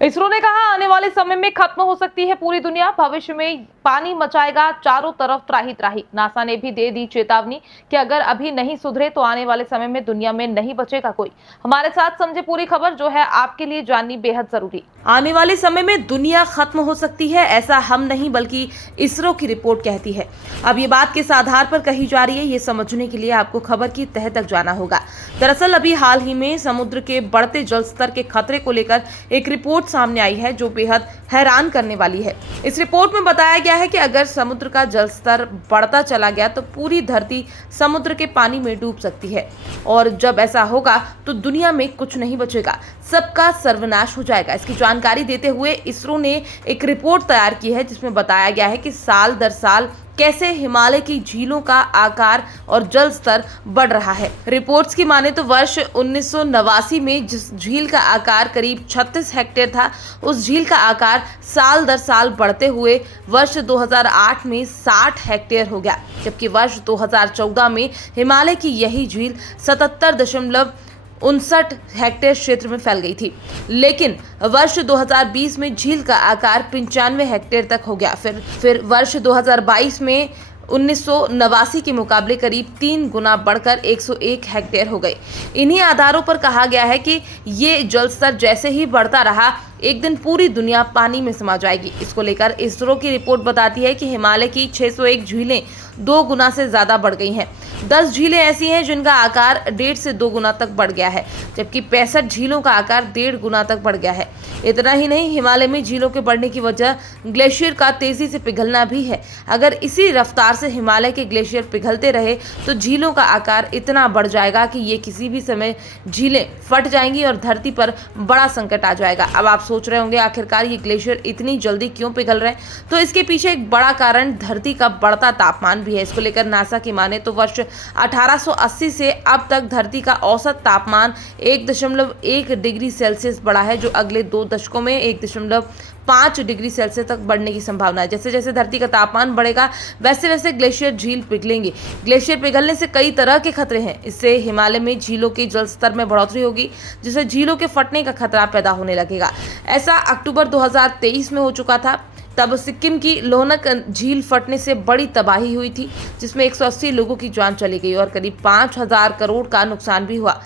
इसरो ने कहा आने वाले समय में खत्म हो सकती है पूरी दुनिया, भविष्य में पानी मचाएगा चारों तरफ त्राही त्राही। नासा ने भी दे दी चेतावनी कि अगर अभी नहीं सुधरे तो आने वाले समय में दुनिया में नहीं बचेगा कोई। हमारे साथ समझे पूरी खबर जो है आपके लिए जाननी बेहद जरूरी। आने वाले समय में दुनिया खत्म हो सकती है, ऐसा हम नहीं बल्कि इसरो की रिपोर्ट कहती है। अब ये बात किस आधार पर कही जा रही है, ये समझने के लिए आपको खबर की तह तक जाना होगा। दरअसल अभी हाल ही में समुद्र के बढ़ते जल स्तर के खतरे को लेकर एक रिपोर्ट सामने आई है जो बेहद हैरान करने वाली है। इस रिपोर्ट में बताया गया है कि अगर समुद्र का जल स्तर बढ़ता चला गया तो पूरी धरती समुद्र के पानी में डूब सकती है और जब ऐसा होगा तो दुनिया में कुछ नहीं बचेगा, सबका सर्वनाश हो जाएगा। इसकी जानकारी देते हुए इसरो ने एक रिपोर्ट तैयार की है जिसमें बताया गया है कि साल दर साल कैसे हिमालय की झीलों का आकार और जल स्तर बढ़ रहा है। रिपोर्ट्स की माने तो वर्ष 1989 में जिस झील का आकार करीब 36 हेक्टेयर था, उस झील का आकार साल दर साल बढ़ते हुए वर्ष 2008 में 60 हेक्टेयर हो गया, जबकि वर्ष 2014 में हिमालय की यही झील 77.59 हेक्टेयर क्षेत्र में फैल गई थी। लेकिन वर्ष 2020 में झील का आकार 95 हेक्टेयर तक हो गया। फिर वर्ष 2022 में 1989 के मुकाबले करीब 3 गुना बढ़कर 101 हेक्टेयर हो गए। इन्हीं आधारों पर कहा गया है कि ये जल स्तर जैसे ही बढ़ता रहा एक दिन पूरी दुनिया पानी में समा जाएगी। इसको लेकर इसरो की रिपोर्ट बताती है कि हिमालय की 601 झीलें 2 गुना से ज्यादा बढ़ गई हैं। 10 झीलें ऐसी हैं जिनका आकार 1.5 से 2 गुना तक बढ़ गया है, जबकि 65 झीलों का आकार 1.5 गुना तक बढ़ गया है। इतना ही नहीं, हिमालय में झीलों के बढ़ने की वजह ग्लेशियर का तेजी से पिघलना भी है। अगर इसी रफ्तार से हिमालय के ग्लेशियर पिघलते रहे तो झीलों का आकार इतना बढ़ जाएगा कि ये किसी भी समय झीलें फट जाएंगी और धरती पर बड़ा संकट आ जाएगा। अब आप सोच रहे होंगे आखिरकार ये ग्लेशियर इतनी जल्दी क्यों पिघल रहे हैं, तो इसके पीछे एक बड़ा कारण धरती का बढ़ता तापमान भी है। इसको लेकर नासा की माने तो वर्ष 1880 से अब तक धरती का औसत तापमान 1.1 डिग्री सेल्सियस बढ़ा है, जो अगले 2 दशकों में 1.5 डिग्री सेल्सियस तक बढ़ने की संभावना है। जैसे जैसे धरती का तापमान बढ़ेगा वैसे वैसे ग्लेशियर झील पिघलेंगे। ग्लेशियर पिघलने से कई तरह के खतरे हैं। इससे हिमालय में झीलों के जल स्तर में बढ़ोतरी होगी, जिससे झीलों के फटने का खतरा पैदा होने लगेगा। ऐसा अक्टूबर 2023 में हो चुका था। तब सिक्किम की लोहनक झील फटने से बड़ी तबाही हुई थी, जिसमें 180 लोगों की जान चली गई और करीब 5,000 करोड़ का नुकसान भी हुआ।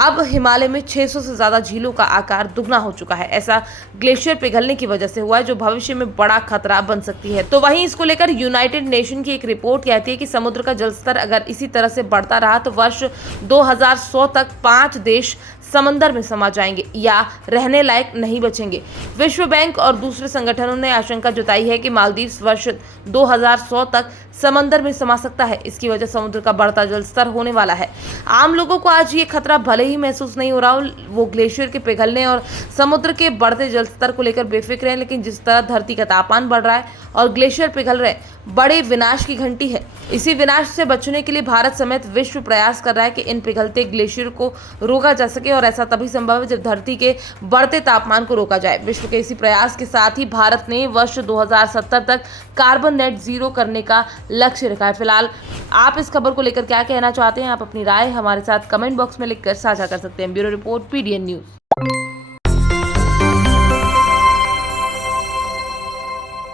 अब हिमालय में 600 से ज्यादा झीलों का आकार दुगना हो चुका है। ऐसा ग्लेशियर पिघलने की वजह से हुआ है, जो भविष्य में बड़ा खतरा बन सकती है। तो वहीं इसको लेकर यूनाइटेड नेशन की एक रिपोर्ट कहती है कि समुद्र का जलस्तर अगर इसी तरह से बढ़ता रहा तो वर्ष 2100 तक 5 देश समंदर में समा जाएंगे या रहने लायक नहीं बचेंगे। विश्व बैंक और दूसरे संगठनों ने आशंका जताई है कि मालदीव वर्ष 2100 तक समंदर में समा सकता है। इसकी वजह समुद्र का बढ़ता जलस्तर होने वाला है। आम लोगों को आज ये खतरा भले ही महसूस नहीं हो रहा हो, वो ग्लेशियर के पिघलने और समुद्र के बढ़ते जलस्तर को लेकर बेफिक्र हैं, लेकिन जिस तरह धरती का तापमान बढ़ रहा है और ग्लेशियर पिघल रहे हैं, बड़े विनाश की घंटी है। इसी विनाश से बचने के लिए भारत समेत विश्व प्रयास कर रहा है कि इन पिघलते ग्लेशियर को रोका जा सके, और ऐसा तभी संभव है जब धरती के बढ़ते तापमान को रोका जाए। विश्व के इसी प्रयास के साथ ही भारत ने वर्ष 2070 तक कार्बन नेट जीरो करने का लक्ष्य रखा है। फिलहाल आप इस खबर को लेकर क्या कहना चाहते हैं? आप अपनी राय हमारे साथ कमेंट बॉक्स में लिखकर साझा कर सकते हैं। Bureau report, PDN news.